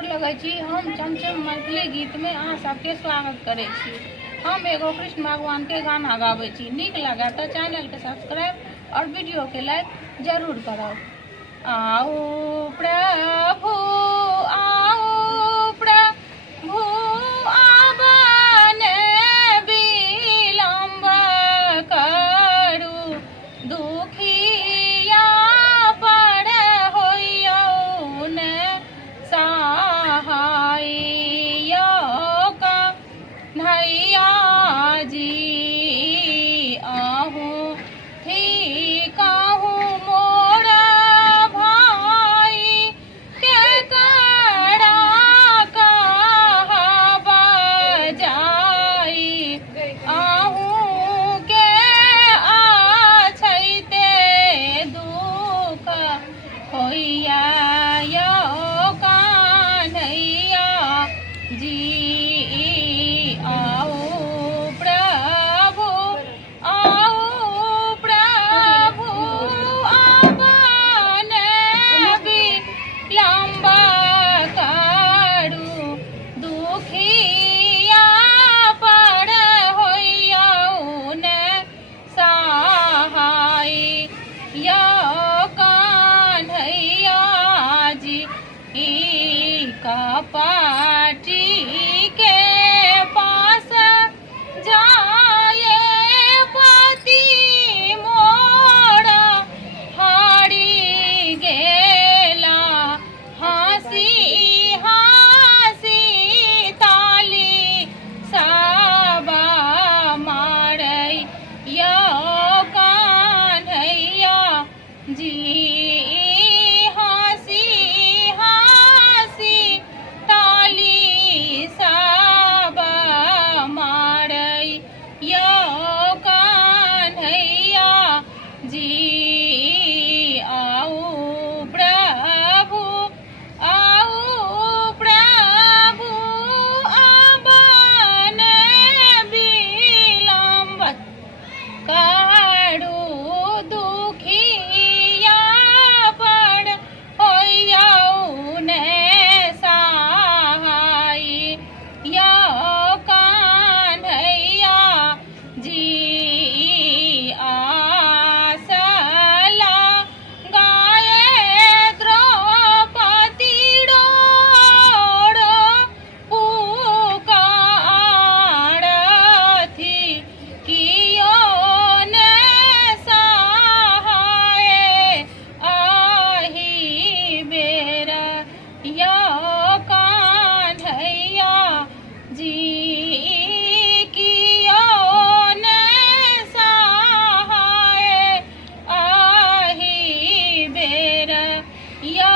गोर लगै छी। हम चमचम मैथिली गीत में अहाँ सबके स्वागत करै छी। हम एगो कृष्ण भगवान के गाना गाबै छी। नीक लगे तो चैनल के सब्सक्राइब और वीडियो के लाइक जरूर करब। आओ प्रभु आबने विलम्ब करू, दुखिया पर होइयौ ने सहाय। कन्हैया जी आहू ठीक आहूँ मोर भाई, के करा कहब जाई। आहूँ के अछैते दुख होइया यौ कन्हैया जी। कपाटी के पास जाए पति मोर हारी गेला, हंसी हंसी ताली सब मारै यौ कन्हैया जी। या